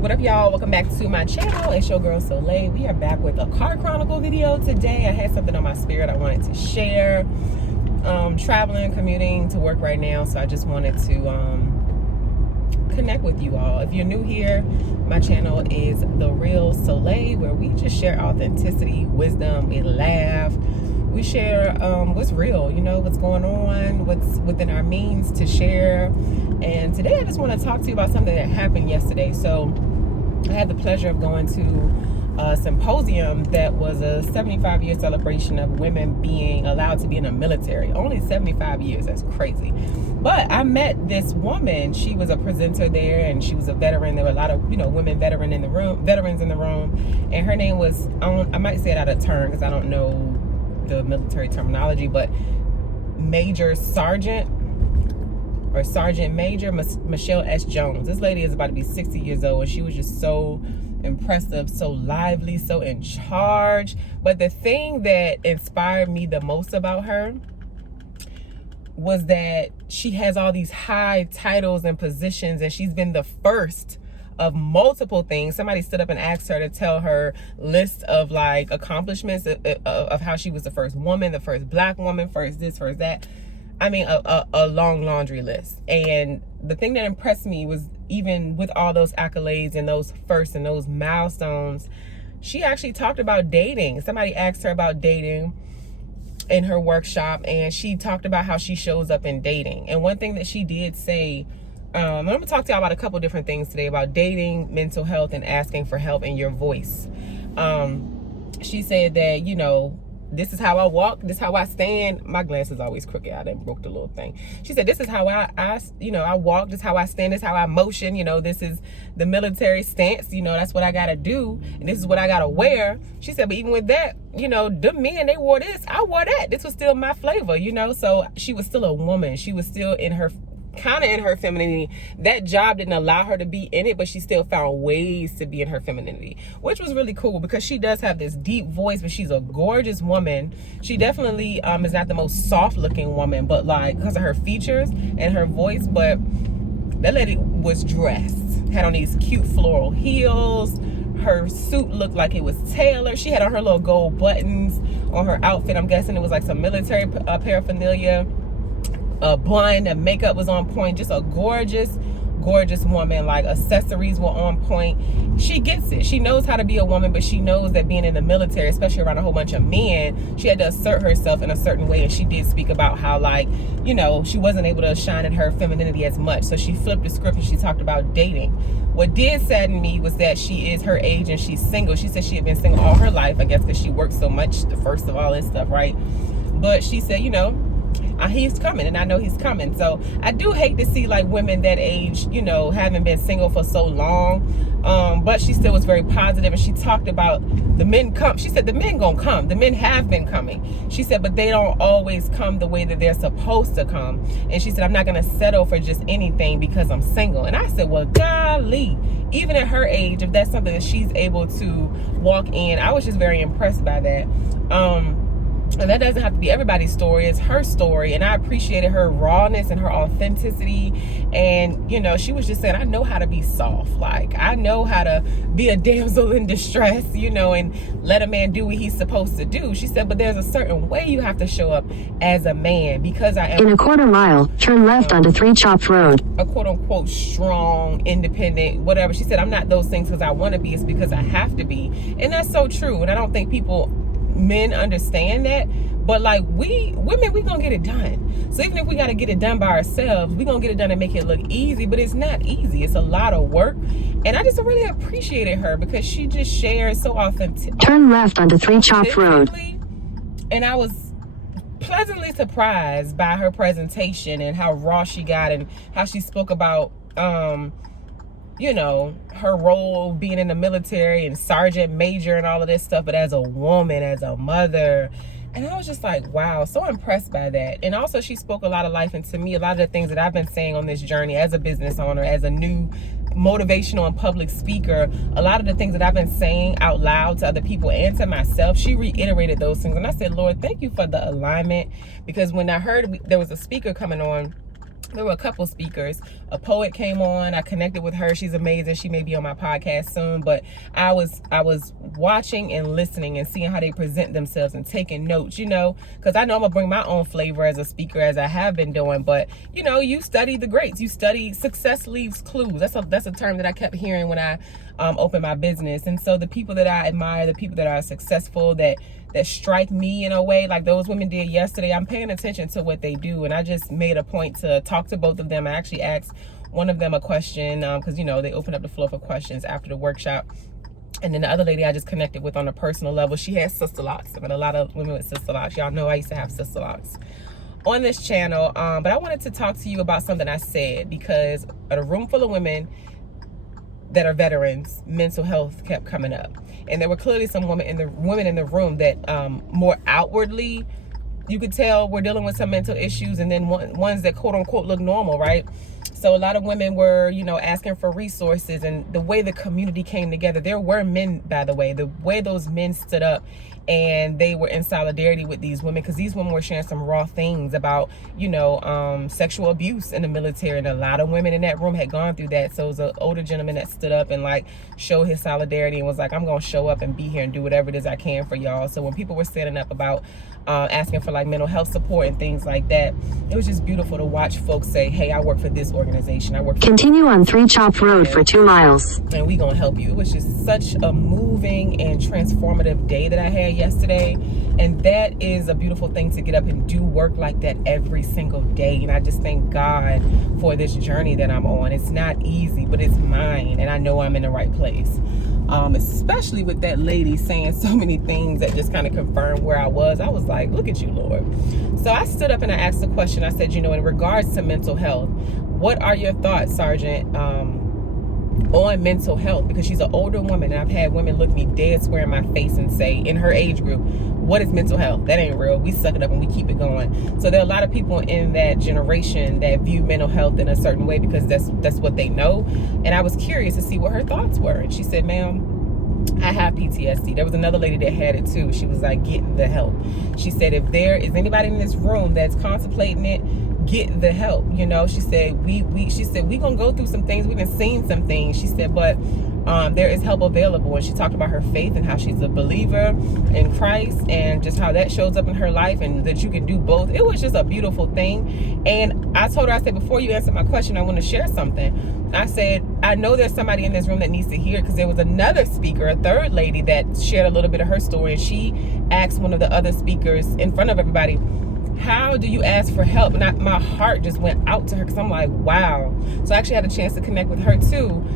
What up, y'all? Welcome back to my channel. It's your girl SolTribe. We are back with a car chronicle video today. I had something on my spirit I wanted to share. Traveling, commuting to work right now, so I just wanted to connect with you all. If you're new here, my channel is The Real SolTribe, where we just share authenticity, wisdom, we laugh, we share what's real, you know, what's going on, what's within our means to share. And today I just want to talk to you about something that happened yesterday. So I had the pleasure of going to a symposium that was a 75-year celebration of women being allowed to be in the military. Only 75 years, that's crazy. But I met this woman. She was a presenter there, and she was a veteran. There were a lot of, women veterans in the room, and her name was, I might say it out of turn because I don't know the military terminology, but Major Sergeant or Sergeant Major Michele S. Jones. This lady is about to be 60 years old, and she was just so impressive, so lively, so in charge. But the thing that inspired me the most about her was that she has all these high titles and positions, and she's been the first of multiple things. Somebody stood up and asked her to tell her list of like accomplishments of how she was the first woman, the first black woman, first this, first that. I mean, a long laundry list. And the thing that impressed me was, even with all those accolades and those firsts and those milestones, she actually talked about dating. Somebody asked her about dating in her workshop, and she talked about how she shows up in dating. And one thing that she did say, I'm going to talk to y'all about a couple different things today about dating, mental health, and asking for help in your voice. She said that, this is how I walk, this is how I stand. My glass is always crooked. I done broke the little thing. She said, this is how I walk, this is how I stand, this is how I motion. This is the military stance. That's what I got to do. And this is what I got to wear. She said, but even with that, the men, they wore this. I wore that. This was still my flavor, So she was still a woman. She was still kind of in her femininity. That job didn't allow her to be in it, but she still found ways to be in her femininity, which was really cool because she does have this deep voice, but she's a gorgeous woman. She definitely is not the most soft looking woman, but like because of her features and her voice. But that lady was dressed, had on these cute floral heels. Her suit looked like it was tailored. She had on her little gold buttons on her outfit. I'm guessing it was like some military paraphernalia. A bun, the makeup was on point. Just a gorgeous woman. Like, accessories were on point. She gets it. She knows how to be a woman, but she knows that being in the military, especially around a whole bunch of men, she had to assert herself in a certain way. And she did speak about how, like, she wasn't able to shine in her femininity as much. So she flipped the script and she talked about dating. What did sadden me was that she is her age and she's single. She said she had been single all her life, I guess because she worked so much, the first of all this stuff, right? But she said, he's coming, and I know he's coming. So I do hate to see like women that age, haven't been single for so long. But she still was very positive, and she talked about the men come. She said the men gonna come. The men have been coming. She said, but they don't always come the way that they're supposed to come. And she said, I'm not gonna settle for just anything because I'm single. And I said, well, golly, even at her age, if that's something that she's able to walk in, I was just very impressed by that. And that doesn't have to be everybody's story. It's her story. And I appreciated her rawness and her authenticity. And, she was just saying, I know how to be soft. Like, I know how to be a damsel in distress, and let a man do what he's supposed to do. She said, but there's a certain way you have to show up as a man, because I am... In a quarter mile, turn left onto 3 Chopped Road. A quote-unquote strong, independent, whatever. She said, I'm not those things because I want to be. It's because I have to be. And that's so true. And I don't think men understand that, but like women, we gonna get it done. So even if we got to get it done by ourselves, we gonna get it done and make it look easy. But it's not easy. It's a lot of work. And I just really appreciated her because she just shares so authentic. Turn left onto 3 Chopped Road. And I was pleasantly surprised by her presentation and how raw she got, and how she spoke about her role being in the military and sergeant major and all of this stuff, but as a woman, as a mother. And I was just like, wow, so impressed by that. And also she spoke a lot of life into me. A lot of the things that I've been saying on this journey as a business owner, as a new motivational and public speaker, a lot of the things that I've been saying out loud to other people and to myself, she reiterated those things. And I said, Lord, thank you for the alignment, because when I heard there was a speaker coming on there were a couple speakers. A poet came on. I connected with her. She's amazing. She may be on my podcast soon. But I was watching and listening and seeing how they present themselves and taking notes, because I know I'm gonna bring my own flavor as a speaker, as I have been doing. But you study the greats. You study success leaves clues. That's a term that I kept hearing when I opened my business. And so the people that I admire, the people that are successful, that strike me in a way like those women did yesterday, I'm paying attention to what they do. And I just made a point to talk to both of them. I actually asked one of them a question because they opened up the floor for questions after the workshop. And then the other lady I just connected with on a personal level, she has sister locks. I mean, a lot of women with sister locks. Y'all know I used to have sister locks on this channel. But I wanted to talk to you about something I said, because at a room full of women that are veterans, mental health kept coming up. And there were clearly some women in the room that more outwardly, you could tell were dealing with some mental issues, and then ones that quote unquote look normal, right? So a lot of women were, asking for resources, and the way the community came together. There were men, by the way those men stood up and they were in solidarity with these women, because these women were sharing some raw things about, sexual abuse in the military. And a lot of women in that room had gone through that. So it was an older gentleman that stood up and showed his solidarity and was like, I'm going to show up and be here and do whatever it is I can for y'all. So when people were standing up about asking for mental health support and things like that, it was just beautiful to watch folks say, hey, I work for this organization. I work for Continue on 3 Chop Road for 2 miles. And we gonna help you. It was just such a moving and transformative day that I had yesterday. And that is a beautiful thing, to get up and do work like that every single day. And I just thank God for this journey that I'm on. It's not easy, but it's mine. And I know I'm in the right place. Especially with that lady saying so many things that just kind of confirmed where I was. I was like, look at you, Lord. So I stood up and I asked the question. I said, in regards to mental health, what are your thoughts, Sergeant, on mental health? Because she's an older woman, and I've had women look me dead square in my face and say, in her age group, what is mental health? That ain't real. We suck it up and we keep it going. So there are a lot of people in that generation that view mental health in a certain way because that's what they know. And I was curious to see what her thoughts were. And she said, ma'am, I have PTSD. There was another lady that had it too. She was like, get the help. She said, if there is anybody in this room that's contemplating it, get the help. She said, we gonna go through some things. We've been seeing some things. She said, but there is help available. And she talked about her faith and how she's a believer in Christ, and just how that shows up in her life, and that you can do both. It was just a beautiful thing. And I told her, I said, before you answer my question, I want to share something. I said, I know there's somebody in this room that needs to hear it, because there was another speaker, a third lady, that shared a little bit of her story. And she asked one of the other speakers in front of everybody, how do you ask for help? And my heart just went out to her, because I'm like, wow. So I actually had a chance to connect with her too.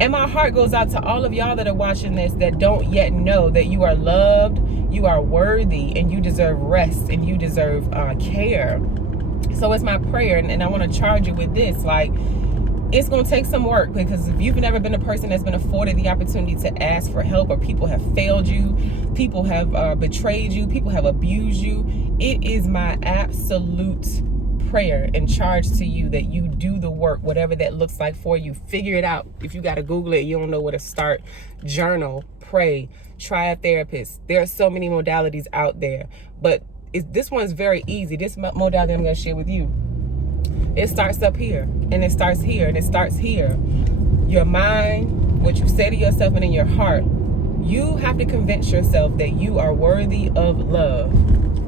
And my heart goes out to all of y'all that are watching this that don't yet know that you are loved, you are worthy, and you deserve rest, and you deserve care. So it's my prayer, and I want to charge you with this. It's going to take some work, because if you've never been a person that's been afforded the opportunity to ask for help, or people have failed you, people have betrayed you, people have abused you, it is my absolute prayer and charge to you that you do the work, whatever that looks like for you. Figure it out. If you got to Google it, you don't know where to start. Journal, pray, try a therapist. There are so many modalities out there, but this one's very easy. This modality I'm going to share with you, it starts up here, and it starts here, and it starts here. Your mind, what you say to yourself, and in your heart, you have to convince yourself that you are worthy of love.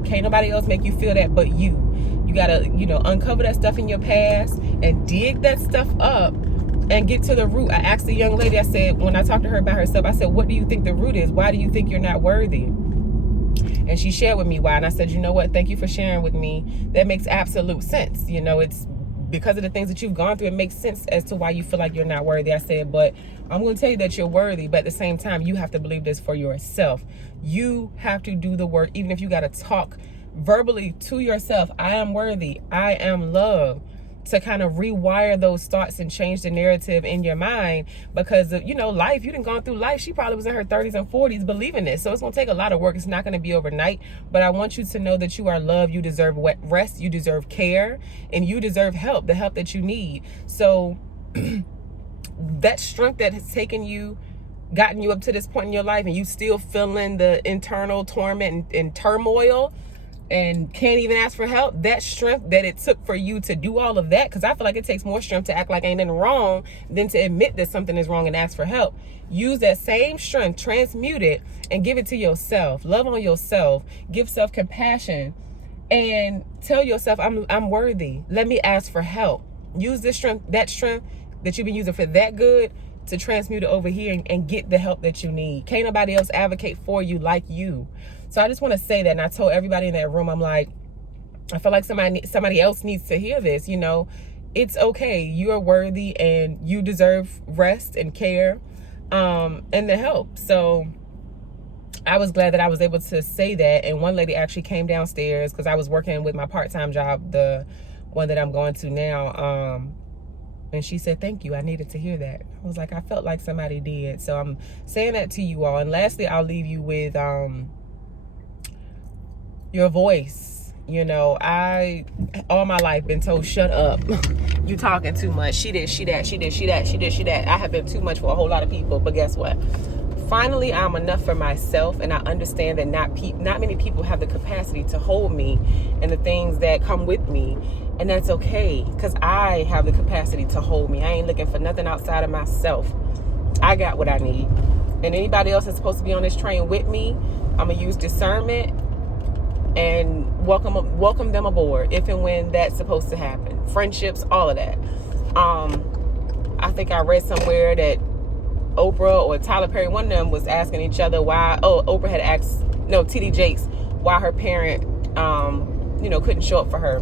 Can't nobody else make you feel that but you. You gotta, uncover that stuff in your past and dig that stuff up and get to the root. I asked the young lady, I said, when I talked to her about herself, I said, what do you think the root is? Why do you think you're not worthy? And she shared with me why. And I said, you know what? Thank you for sharing with me. That makes absolute sense. It's because of the things that you've gone through. It makes sense as to why you feel like you're not worthy. I said, but I'm going to tell you that you're worthy. But at the same time, you have to believe this for yourself. You have to do the work, even if you got to talk verbally to yourself. I am worthy. I am loved. To kind of rewire those thoughts and change the narrative in your mind, because of, life. You done gone through life. She probably was in her 30s and 40s believing this. So it's going to take a lot of work. It's not going to be overnight. But I want you to know that you are loved. You deserve rest. You deserve care. And you deserve help, the help that you need. So that strength that has taken you, gotten you up to this point in your life, and you still feeling the internal torment and turmoil, and can't even ask for help, that strength that it took for you to do all of that, because I feel like it takes more strength to act like ain't nothing wrong than to admit that something is wrong and ask for help. Use that same strength, transmute it, and give it to yourself. Love on yourself. Give self-compassion. And tell yourself, I'm worthy. Let me ask for help. Use this strength, that strength that you've been using for that good, to transmute it over here and get the help that you need. Can't nobody else advocate for you like you. So I just want to say that. And I told everybody in that room, I'm like, I feel like somebody else needs to hear this. You know, it's okay. You are worthy and you deserve rest and care and the help. So I was glad that I was able to say that. And one lady actually came downstairs, because I was working with my part-time job, the one that I'm going to now. And she said, thank you. I needed to hear that. I was like, I felt like somebody did. So I'm saying that to you all. And lastly, I'll leave you with your voice. You know, I all my life been told, shut up. You talking too much. She did, she that, she did, she that, she did, she that. I have been too much for a whole lot of people. But guess what? Finally, I'm enough for myself, and I understand that not many people have the capacity to hold me and the things that come with me. And that's okay, because I have the capacity to hold me. I ain't looking for nothing outside of myself. I got what I need. And anybody else that's supposed to be on this train with me, I'm going to use discernment and welcome them aboard if and when that's supposed to happen. Friendships, all of that. I think I read somewhere that Oprah or Tyler Perry, one of them was asking each other why, Oprah had asked, T.D. Jakes, why her parent, couldn't show up for her,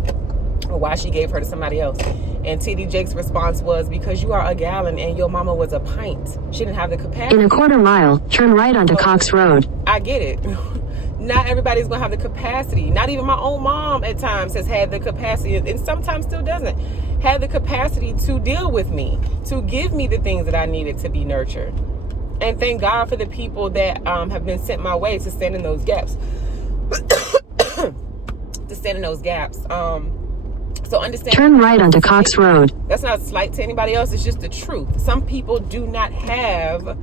or why she gave her to somebody else. And T.D. Jakes' response was, because you are a gallon and your mama was a pint. She didn't have the capacity. In a quarter mile, turn right onto Cox Road. I get it. Not everybody's going to have the capacity. Not even my own mom at times has had the capacity, and sometimes still doesn't have the capacity to deal with me, to give me the things that I needed to be nurtured. And thank God for the people that have been sent my way to stand in those gaps. To stand in those gaps. So understand. Turn right onto Cox Road. That's not a slight to anybody else. It's just the truth. Some people do not have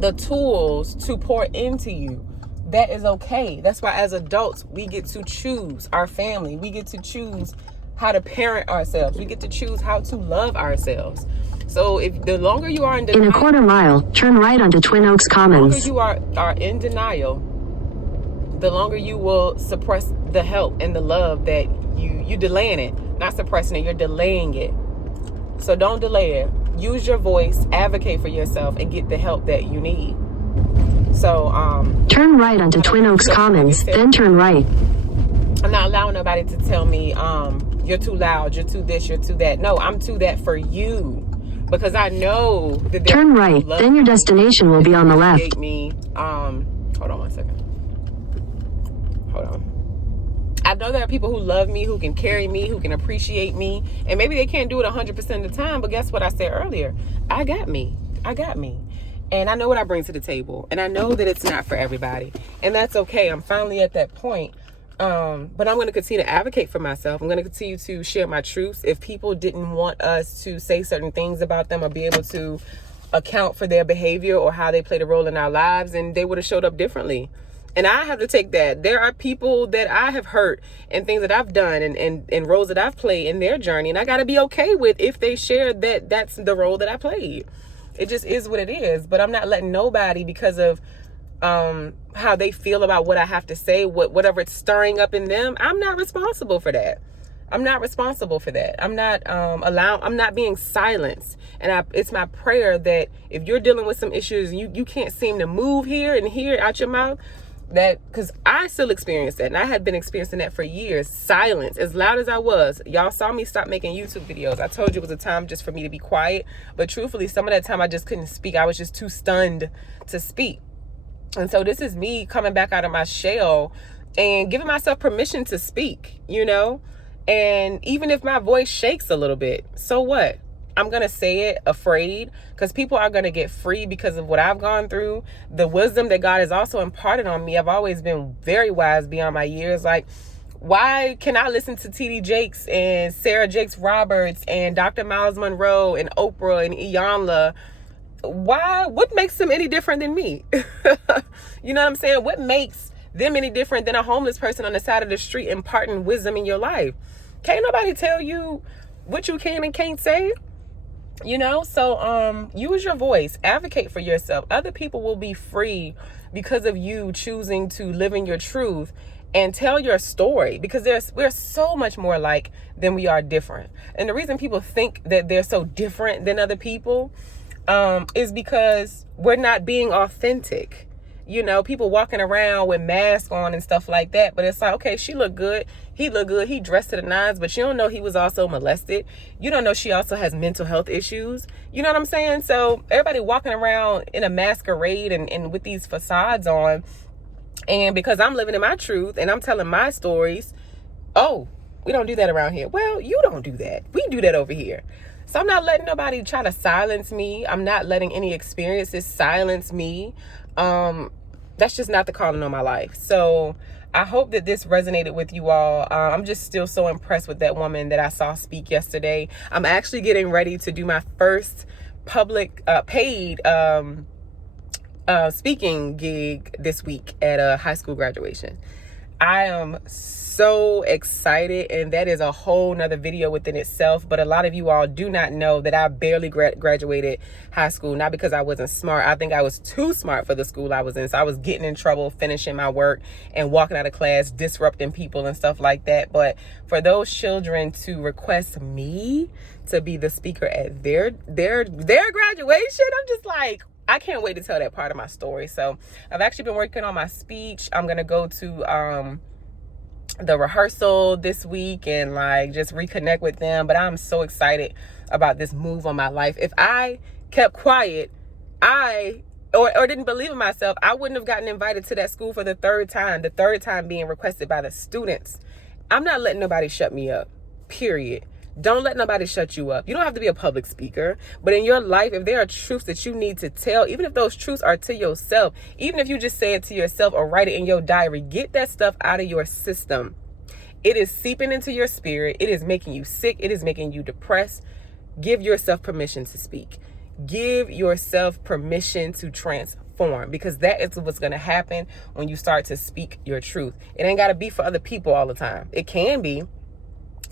the tools to pour into you. That is okay. That's why as adults, we get to choose our family. We get to choose how to parent ourselves. We get to choose how to love ourselves. So if the longer you are in denial, in a quarter mile, turn right onto Twin Oaks Commons. The longer you are in denial, the longer you will suppress the help and the love that you delaying it. Not suppressing it, you're delaying it. So don't delay it. Use your voice, advocate for yourself, and get the help that you need. So turn right onto Twin Oaks Commons, then turn right. I'm not allowing nobody to tell me you're too loud, you're too this, you're too that. No, I'm too that for you, because I know that turn right, then your destination will be on the left. Me, hold on one second. Hold on. I know there are people who love me, who can carry me, who can appreciate me, and maybe they can't do it 100% of the time. But guess what I said earlier? I got me. And I know what I bring to the table. And I know that it's not for everybody. And that's okay. I'm finally at that point. But I'm going to continue to advocate for myself. I'm going to continue to share my truths. If people didn't want us to say certain things about them or be able to account for their behavior or how they played a role in our lives, and they would have showed up differently. And I have to take that. There are people that I have hurt and things that I've done and roles that I've played in their journey. And I got to be okay with if they share that that's the role that I played. It just is what it is. But I'm not letting nobody, because of how they feel about what I have to say, whatever it's stirring up in them, I'm not responsible for that. I'm not responsible for that. I'm not I'm not being silenced. And it's my prayer that if you're dealing with some issues and you can't seem to move here and here out your mouth, that, because I still experience that, and I had been experiencing that for years. Silence, as loud as I was. Y'all saw me stop making YouTube videos. I told you it was a time just for me to be quiet, but truthfully, some of that time I just couldn't speak. I was just too stunned to speak. And so this is me coming back out of my shell and giving myself permission to speak, and even if my voice shakes a little bit, so what? I'm going to say it afraid, because people are going to get free because of what I've gone through. The wisdom that God has also imparted on me. I've always been very wise beyond my years. Like, why can I listen to T.D. Jakes and Sarah Jakes Roberts and Dr. Miles Monroe and Oprah and Iyanla? Why? What makes them any different than me? You know what I'm saying? What makes them any different than a homeless person on the side of the street imparting wisdom in your life. Can't nobody tell you what you can and can't say. So use your voice, advocate for yourself. Other people will be free because of you choosing to live in your truth and tell your story, because we're so much more alike than we are different. And the reason people think that they're so different than other people is because we're not being authentic. People walking around with masks on and stuff like that, but it's like, okay, she looked good, he looked good, he dressed to the nines, but you don't know he was also molested. You don't know she also has mental health issues. You know what I'm saying? So everybody walking around in a masquerade and with these facades on, and because I'm living in my truth and I'm telling my stories, oh, we don't do that around here. Well, you don't do that. We do that over here. So I'm not letting nobody try to silence me. I'm not letting any experiences silence me. That's just not the calling on my life. So I hope that this resonated with you all. I'm just still so impressed with that woman that I saw speak yesterday. I'm actually getting ready to do my first public paid speaking gig this week at a high school graduation. I am so excited, and that is a whole nother video within itself. But a lot of you all do not know that I barely graduated high school, not because I wasn't smart. I think I was too smart for the school I was in. So I was getting in trouble, finishing my work and walking out of class, disrupting people and stuff like that. But for those children to request me to be the speaker at their graduation, I'm just like, I can't wait to tell that part of my story. So I've actually been working on my speech. I'm going to go to the rehearsal this week and just reconnect with them. But I'm so excited about this move on my life. If I kept quiet, or didn't believe in myself, I wouldn't have gotten invited to that school for the third time being requested by the students. I'm not letting nobody shut me up, period. Don't let nobody shut you up. You don't have to be a public speaker, but in your life, if there are truths that you need to tell, even if those truths are to yourself, even if you just say it to yourself or write it in your diary, get that stuff out of your system. It is seeping into your spirit. It is making you sick. It is making you depressed. Give yourself permission to speak. Give yourself permission to transform, because that is what's going to happen when you start to speak your truth. It ain't got to be for other people all the time. It can be.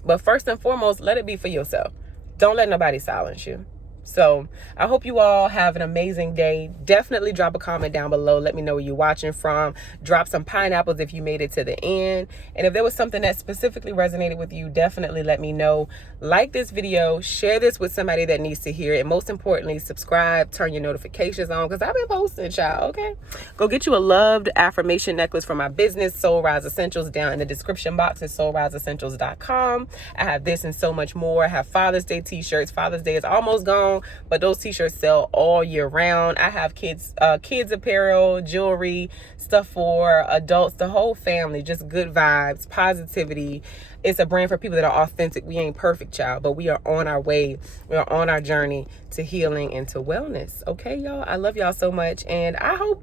But first and foremost, let it be for yourself. Don't let nobody silence you. So I hope you all have an amazing day. Definitely drop a comment down below. Let me know where you're watching from. Drop some pineapples if you made it to the end. And if there was something that specifically resonated with you, definitely let me know. Like this video, share this with somebody that needs to hear it. And most importantly, subscribe, turn your notifications on, because I've been posting, child, okay? Go get you a loved affirmation necklace from my business, Soul Rise Essentials, down in the description box at soulriseessentials.com. I have this and so much more. I have Father's Day t-shirts. Father's Day is almost gone, but those t-shirts sell all year round. I have kids apparel, jewelry, stuff for adults, the whole family, just good vibes, positivity. It's a brand for people that are authentic. We ain't perfect, child, but we are on our way. We are on our journey to healing and to wellness. Okay, y'all? I love y'all so much, and I hope,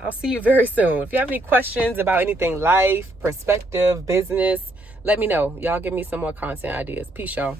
I'll see you very soon. If you have any questions about anything, life, perspective, business, let me know. Y'all give me some more content ideas. Peace, y'all.